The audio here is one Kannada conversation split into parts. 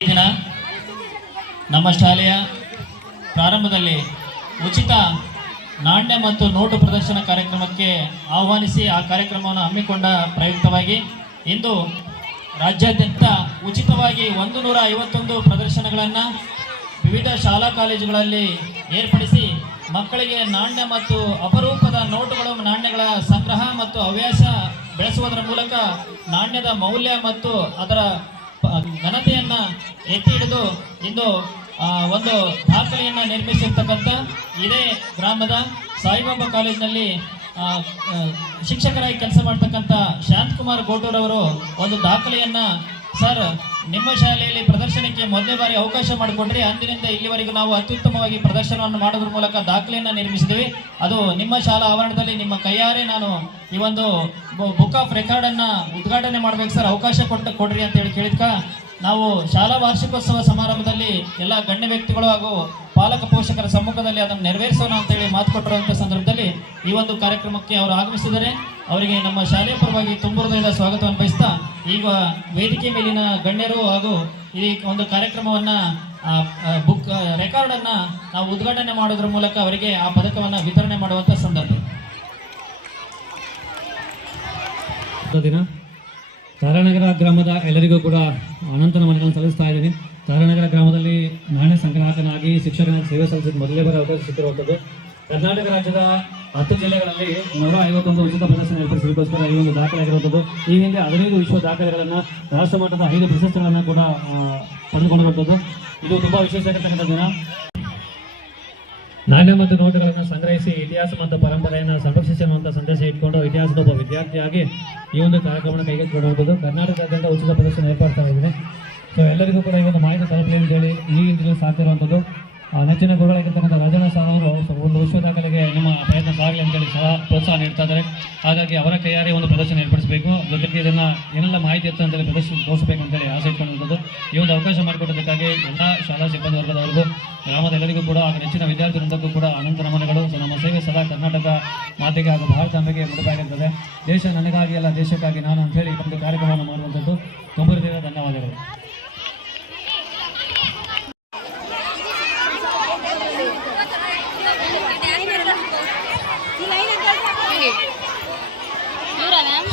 ಈ ದಿನ ನಮ್ಮ ಶಾಲೆಯ ಪ್ರಾರಂಭದಲ್ಲಿ ಉಚಿತ ನಾಣ್ಯ ಮತ್ತು ನೋಟು ಪ್ರದರ್ಶನ ಕಾರ್ಯಕ್ರಮಕ್ಕೆ ಆಹ್ವಾನಿಸಿ ಆ ಕಾರ್ಯಕ್ರಮವನ್ನು ಹಮ್ಮಿಕೊಂಡ ಪ್ರಯುಕ್ತವಾಗಿ ಇಂದು ರಾಜ್ಯಾದ್ಯಂತ ಉಚಿತವಾಗಿ 151 ಪ್ರದರ್ಶನಗಳನ್ನು ವಿವಿಧ ಶಾಲಾ ಕಾಲೇಜುಗಳಲ್ಲಿ ಏರ್ಪಡಿಸಿ ಮಕ್ಕಳಿಗೆ ನಾಣ್ಯ ಮತ್ತು ಅಪರೂಪದ ನೋಟುಗಳು ನಾಣ್ಯಗಳ ಸಂಗ್ರಹ ಮತ್ತು ಹವ್ಯಾಸ ಬೆಳೆಸುವುದರ ಮೂಲಕ ನಾಣ್ಯದ ಮೌಲ್ಯ ಮತ್ತು ಅದರ ಘನತೆಯನ್ನು ಎತ್ತಿ ಹಿಡಿದು ಇಂದು ಒಂದು ದಾಖಲೆಯನ್ನು ನಿರ್ಮಿಸಿರ್ತಕ್ಕಂಥ ಇದೇ ಗ್ರಾಮದ ಸಾಯಿಬಾಬಾ ಕಾಲೇಜಿನಲ್ಲಿ ಶಿಕ್ಷಕರಾಗಿ ಕೆಲಸ ಮಾಡ್ತಕ್ಕಂಥ ಶಾಂತಕುಮಾರ್ ಗೋಟೂರವರು ಒಂದು ದಾಖಲೆಯನ್ನು ಸರ್ ನಿಮ್ಮ ಶಾಲೆಯಲ್ಲಿ ಪ್ರದರ್ಶನಕ್ಕೆ ಮೊದಲನೇ ಬಾರಿ ಅವಕಾಶ ಮಾಡಿಕೊಡ್ರಿ, ಅಂದಿನಿಂದ ಇಲ್ಲಿವರೆಗೂ ನಾವು ಅತ್ಯುತ್ತಮವಾಗಿ ಪ್ರದರ್ಶನವನ್ನು ಮಾಡೋದ್ರ ಮೂಲಕ ದಾಖಲೆಯನ್ನು ನಿರ್ಮಿಸಿದ್ವಿ. ಅದು ನಿಮ್ಮ ಶಾಲಾ ಆವರಣದಲ್ಲಿ ನಿಮ್ಮ ಕೈಯಾರೆ ನಾನು ಈ ಒಂದು ಬುಕ್ ಆಫ್ ರೆಕಾರ್ಡನ್ನು ಉದ್ಘಾಟನೆ ಮಾಡ್ಬೇಕು ಸರ್, ಅವಕಾಶ ಕೊಡ್ರಿ ಅಂತೇಳಿ ಕೇಳಿದ್ಕ ನಾವು ಶಾಲಾ ವಾರ್ಷಿಕೋತ್ಸವ ಸಮಾರಂಭದಲ್ಲಿ ಎಲ್ಲ ಗಣ್ಯ ವ್ಯಕ್ತಿಗಳು ಹಾಗೂ ಪಾಲಕ ಪೋಷಕರ ಸಮ್ಮುಖದಲ್ಲಿ ಅದನ್ನು ನೆರವೇರಿಸೋಣ ಅಂತೇಳಿ ಮಾತು ಕೊಟ್ಟಿರುವಂಥ ಸಂದರ್ಭದಲ್ಲಿ ಈ ಒಂದು ಕಾರ್ಯಕ್ರಮಕ್ಕೆ ಅವರು ಆಗಮಿಸಿದರೆ ಅವರಿಗೆ ನಮ್ಮ ಶಾಲೆಯ ಪರವಾಗಿ ತುಂಬ ಹೃದಯದ ಸ್ವಾಗತವನ್ನು ಬಯಸ್ತಾ ಈಗ ವೇದಿಕೆ ಮೇಲಿನ ಗಣ್ಯರು ಹಾಗೂ ಈ ಒಂದು ಕಾರ್ಯಕ್ರಮವನ್ನು ಬುಕ್ ರೆಕಾರ್ಡನ್ನು ನಾವು ಉದ್ಘಾಟನೆ ಮಾಡೋದ್ರ ಮೂಲಕ ಅವರಿಗೆ ಆ ಪದಕವನ್ನು ವಿತರಣೆ ಮಾಡುವಂಥ ಸಂದರ್ಭ. ದಿನ ತಾರಾನಗರ ಗ್ರಾಮದ ಎಲ್ಲರಿಗೂ ಕೂಡ ಅನಂತ ನಮನಗಳನ್ನು ಸಲ್ಲಿಸ್ತಾ ಇದ್ದೀನಿ. ತಾರಾನಗರ ಗ್ರಾಮದಲ್ಲಿ ನಾಣ್ಯ ಸಂಗ್ರಾಹಕನಾಗಿ ಶಿಕ್ಷಕನಾಗಿ ಸೇವೆ ಸಲ್ಲಿಸಿದ ಮೊದಲೇ ಬಾರಿ ಅವಕಾಶ ಸಿಕ್ಕಿರುವಂಥದ್ದು. ಕರ್ನಾಟಕ ರಾಜ್ಯದ 10 ಜಿಲ್ಲೆಗಳಲ್ಲಿ 151 ಉಚಿತ ಪ್ರದರ್ಶನ ಏರ್ಪಡಿಸಲಿಕ್ಕೋಸ್ಕರ ಈ ಒಂದು ದಾಖಲೆ ಆಗಿರುವಂಥದ್ದು. ಈ ಹಿಂದೆ 15 ವಿಶ್ವ ದಾಖಲೆಗಳನ್ನು, ರಾಷ್ಟ್ರ ಮಟ್ಟದ 5 ಪ್ರಶಸ್ತಿಗಳನ್ನು ಕೂಡ ಪಡೆದುಕೊಂಡಿರುವಂಥದ್ದು. ಇದು ತುಂಬ ವಿಶೇಷವಾಗಿರ್ತಕ್ಕಂಥ ದಿನ. ನಾಣ್ಯ ಮತ್ತು ನೋಟುಗಳನ್ನು ಸಂಗ್ರಹಿಸಿ ಇತಿಹಾಸ ಮತ್ತು ಪರಂಪರೆಯನ್ನು ಸಂರಕ್ಷಿಸುವಂಥ ಸಂದೇಶ ಇಟ್ಕೊಂಡು ಇತಿಹಾಸದ ಒಬ್ಬ ವಿದ್ಯಾರ್ಥಿಯಾಗಿ ಈ ಒಂದು ಕಾರ್ಯಕ್ರಮವನ್ನು ಕೈಗೆತ್ತಿಕೊಳ್ಳುವಂಥದ್ದು. ಕರ್ನಾಟಕದಾದ್ಯಂತ ಉಚಿತ ಪ್ರದರ್ಶನ ಏರ್ಪಡ್ತಾ ಇದ್ದೀನಿ. ಸೊ ಎಲ್ಲರಿಗೂ ಕೂಡ ಈ ಒಂದು ಮಾಹಿತಿ ತಲುಪಲಿ ಅಂತೇಳಿ ಈ ಇಂಟರ್ವ್ಯೂ ಸಾಕ್ತಿರುವಂಥದ್ದು. ನೆಚ್ಚಿನ ಗುರುಗಳಾಗಿರ್ತಕ್ಕಂಥ ರಾಜಣ್ಣ ಸರ್ ಅವರು ಒಂದು ವಿಶ್ವ ದಾಖಲೆಗೆ ನಿಮ್ಮ ಪ್ರಯತ್ನ ಸಾಗಲಿ ಅಂತೇಳಿ ಸಹ ಪ್ರೋತ್ಸಾಹ ನೀಡ್ತಾ ಇದ್ದಾರೆ. ಹಾಗಾಗಿ ಅವರ ಕೈಯಾರೆ ಒಂದು ಪ್ರದರ್ಶನ ಏರ್ಪಡಿಸಬೇಕು, ಜೊತೆಗೆ ಇದನ್ನು ಏನೆಲ್ಲ ಮಾಹಿತಿ ಇತ್ತು ಅಂತೇಳಿ ತೋರಿಸಬೇಕಂತೇಳಿ ಆಸೆ ಇಟ್ಕೊಂಡಿರುವಂಥದ್ದು. ಈ ಒಂದು ಅವಕಾಶ ಮಾಡಿಕೊಟ್ಟದಕ್ಕಾಗಿ ಎಲ್ಲ ಶಾಲಾ ಸಿಬ್ಬಂದಿ ವರ್ಗದವರಿಗೂ, ಗ್ರಾಮದ ಎಲ್ಲರಿಗೂ ಕೂಡ ಹಾಗೂ ನೆಚ್ಚಿನ ವಿದ್ಯಾರ್ಥಿ ವೃಂದಕ್ಕೂ ಕೂಡ ಅನಂತ ನಮನಗಳು. ನಮ್ಮ ಸೇವೆ ಸದಾ ಕರ್ನಾಟಕ ಮಾತೆಗೆ ಹಾಗೂ ಭಾರತಾಂಬೆಗೆ ಮುಡುಪಾಗಿರ್ತದೆ. ದೇಶ ನನಗಾಗಿ ಅಲ್ಲ, ದೇಶಕ್ಕಾಗಿ ನಾನು ಅಂತೇಳಿ ಒಂದು ಕಾರ್ಯಕ್ರಮವನ್ನು ಮಾಡುವಂಥದ್ದು. ತುಂಬ ಹೃದಯದ ಧನ್ಯವಾದಗಳು.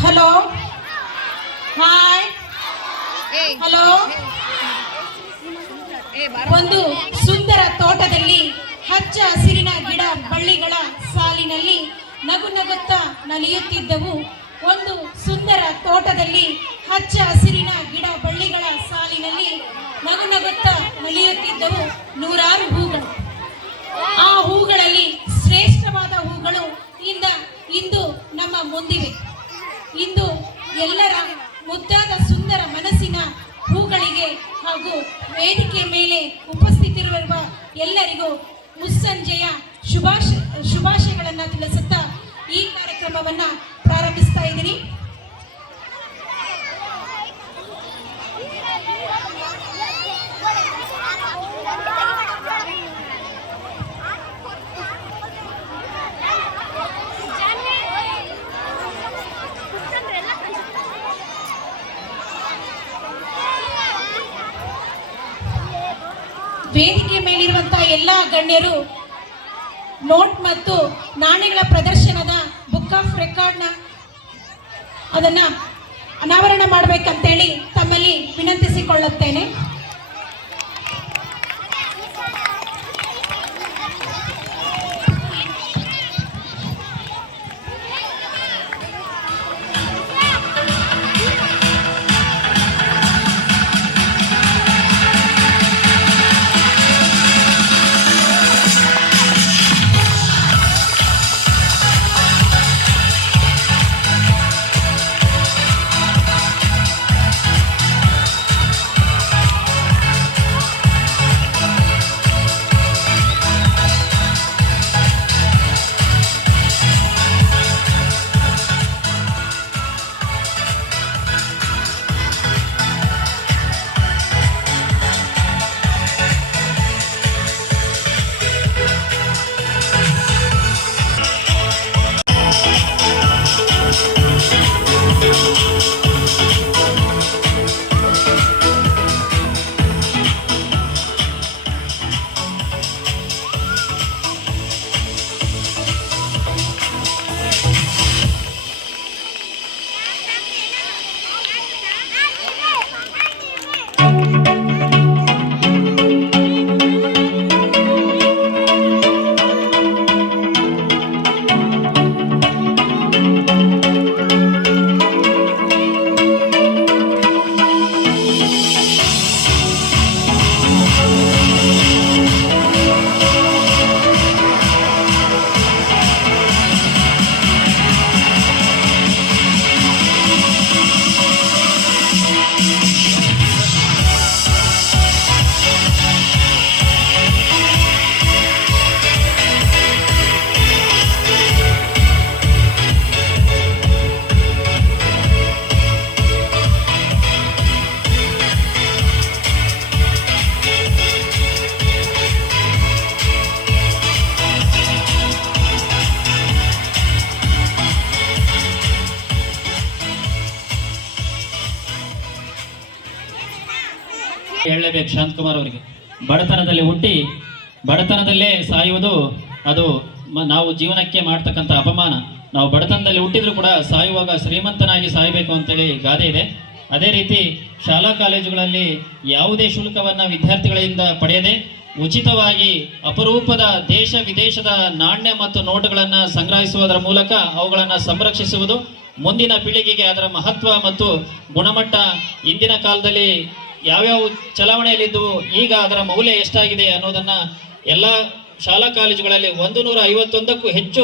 Hello, hi, hello. ಒಂದು ಸುಂದರ ತೋಟದಲ್ಲಿ ಹಚ್ಚ ಹಸಿರಿನ ಗಿಡ ಬಳ್ಳಿಗಳ ಸಾಲಿನಲ್ಲಿ ನಗು ನಗುತ್ತಾ ನಲಿಯುತ್ತಿದ್ದವು. ಒಂದು ಸುಂದರ ತೋಟದಲ್ಲಿ ಹಚ್ಚ ಹಸಿರಿನ ಗಿಡ ಬಳ್ಳಿಗಳ ಸಾಲಿನಲ್ಲಿ ನಗು ನಗುತ್ತಾ ನಲಿಯುತ್ತಿದ್ದವು ನೂರಾರು ಹೂಗಳು. ಆ ಹೂಗಳಲ್ಲಿ ಶ್ರೇಷ್ಠವಾದ ಹೂಗಳು ಇಂದು ನಮ್ಮ ಮುಂದಿವೆ. ಇಂದು ಎಲ್ಲರ ಮುದ್ದಾದ ಸುಂದರ ಮನಸ್ಸಿನ ಹೂಗಳಿಗೆ ಹಾಗೂ ವೇದಿಕೆ ಮೇಲೆ ಉಪಸ್ಥಿತರಿರುವ ಎಲ್ಲರಿಗೂ ಮುಸ್ಸಂಜೆಯ ಶುಭಾಶಯಗಳನ್ನು ತಿಳಿಸುತ್ತಾ ಈ ಕಾರ್ಯಕ್ರಮವನ್ನು ಪ್ರಾರಂಭಿಸ್ತಾ ಇದ್ದೀನಿ. ವೇದಿಕೆ ಮೇಲಿರುವಂತಹ ಎಲ್ಲ ಗಣ್ಯರು ನೋಟ್ ಮತ್ತು ನಾಣ್ಯಗಳ ಪ್ರದರ್ಶನದ ಬುಕ್ ಆಫ್ ರೆಕಾರ್ಡ್ನ ಅದನ್ನು ಅನಾವರಣ ಮಾಡಬೇಕಂತೇಳಿ ತಮ್ಮಲ್ಲಿ ವಿನಂತಿಸಿಕೊಳ್ಳುತ್ತೇನೆ. ಹೇಳಲೇಬೇಕು ಶಾಂತಕುಮಾರ್ ಅವರಿಗೆ. ಬಡತನದಲ್ಲಿ ಹುಟ್ಟಿ ಬಡತನದಲ್ಲೇ ಸಾಯುವುದು ಅದು ನಾವು ಜೀವನಕ್ಕೆ ಮಾಡ್ತಕ್ಕಂಥ ಅಪಮಾನ. ನಾವು ಬಡತನದಲ್ಲಿ ಹುಟ್ಟಿದ್ರು ಕೂಡ ಸಾಯುವಾಗ ಶ್ರೀಮಂತನಾಗಿ ಸಾಯಬೇಕು ಅಂತೇಳಿ ಗಾದೆ ಇದೆ. ಅದೇ ರೀತಿ ಶಾಲಾ ಕಾಲೇಜುಗಳಲ್ಲಿ ಯಾವುದೇ ಶುಲ್ಕವನ್ನು ವಿದ್ಯಾರ್ಥಿಗಳಿಂದ ಪಡೆಯದೆ ಉಚಿತವಾಗಿ ಅಪರೂಪದ ದೇಶ ವಿದೇಶದ ನಾಣ್ಯ ಮತ್ತು ನೋಟುಗಳನ್ನು ಸಂಗ್ರಹಿಸುವುದರ ಮೂಲಕ ಅವುಗಳನ್ನು ಸಂರಕ್ಷಿಸುವುದು, ಮುಂದಿನ ಪೀಳಿಗೆಗೆ ಅದರ ಮಹತ್ವ ಮತ್ತು ಗುಣಮಟ್ಟ ಇಂದಿನ ಕಾಲದಲ್ಲಿ ಯಾವ್ಯಾವ ಚಲಾವಣೆಯಲ್ಲಿದ್ದವು, ಈಗ ಅದರ ಮೌಲ್ಯ ಎಷ್ಟಾಗಿದೆ ಅನ್ನೋದನ್ನು ಎಲ್ಲ ಶಾಲಾ ಕಾಲೇಜುಗಳಲ್ಲಿ 151ಕ್ಕೂ ಹೆಚ್ಚು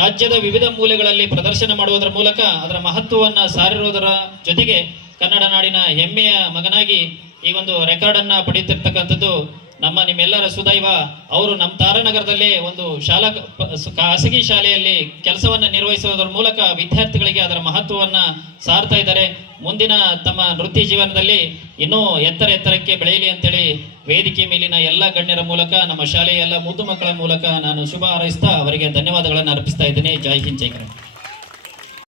ರಾಜ್ಯದ ವಿವಿಧ ಮೂಲೆಗಳಲ್ಲಿ ಪ್ರದರ್ಶನ ಮಾಡುವುದರ ಮೂಲಕ ಅದರ ಮಹತ್ವವನ್ನು ಸಾರಿರುವುದರ ಜೊತೆಗೆ ಕನ್ನಡ ನಾಡಿನ ಹೆಮ್ಮೆಯ ಮಗನಾಗಿ ಈ ಒಂದು ರೆಕಾರ್ಡನ್ನು ಪಡೆಯುತ್ತಿರ್ತಕ್ಕಂಥದ್ದು ನಿಮ್ಮೆಲ್ಲರ ಸುದೈವ. ಅವರು ನಮ್ಮ ತಾರಾನಗರದಲ್ಲಿ ಒಂದು ಖಾಸಗಿ ಶಾಲೆಯಲ್ಲಿ ಕೆಲಸವನ್ನು ನಿರ್ವಹಿಸುವುದರ ಮೂಲಕ ವಿದ್ಯಾರ್ಥಿಗಳಿಗೆ ಅದರ ಮಹತ್ವವನ್ನು ಸಾರ್ತಾ ಇದ್ದಾರೆ. ಮುಂದಿನ ತಮ್ಮ ವೃತ್ತಿ ಜೀವನದಲ್ಲಿ ಇನ್ನೂ ಎತ್ತರಕ್ಕೆ ಬೆಳೆಯಲಿ ಅಂತೇಳಿ ವೇದಿಕೆ ಮೇಲಿನ ಎಲ್ಲ ಗಣ್ಯರ ಮೂಲಕ, ನಮ್ಮ ಶಾಲೆಯ ಎಲ್ಲ ಮುದ್ದು ಮಕ್ಕಳ ಮೂಲಕ ನಾನು ಶುಭ ಹಾರೈಸ್ತಾ ಅವರಿಗೆ ಧನ್ಯವಾದಗಳನ್ನು ಅರ್ಪಿಸ್ತಾ ಇದ್ದೇನೆ. ಜೈ ಹಿಂದ್, ಜೈ ಕನ್ನಡ.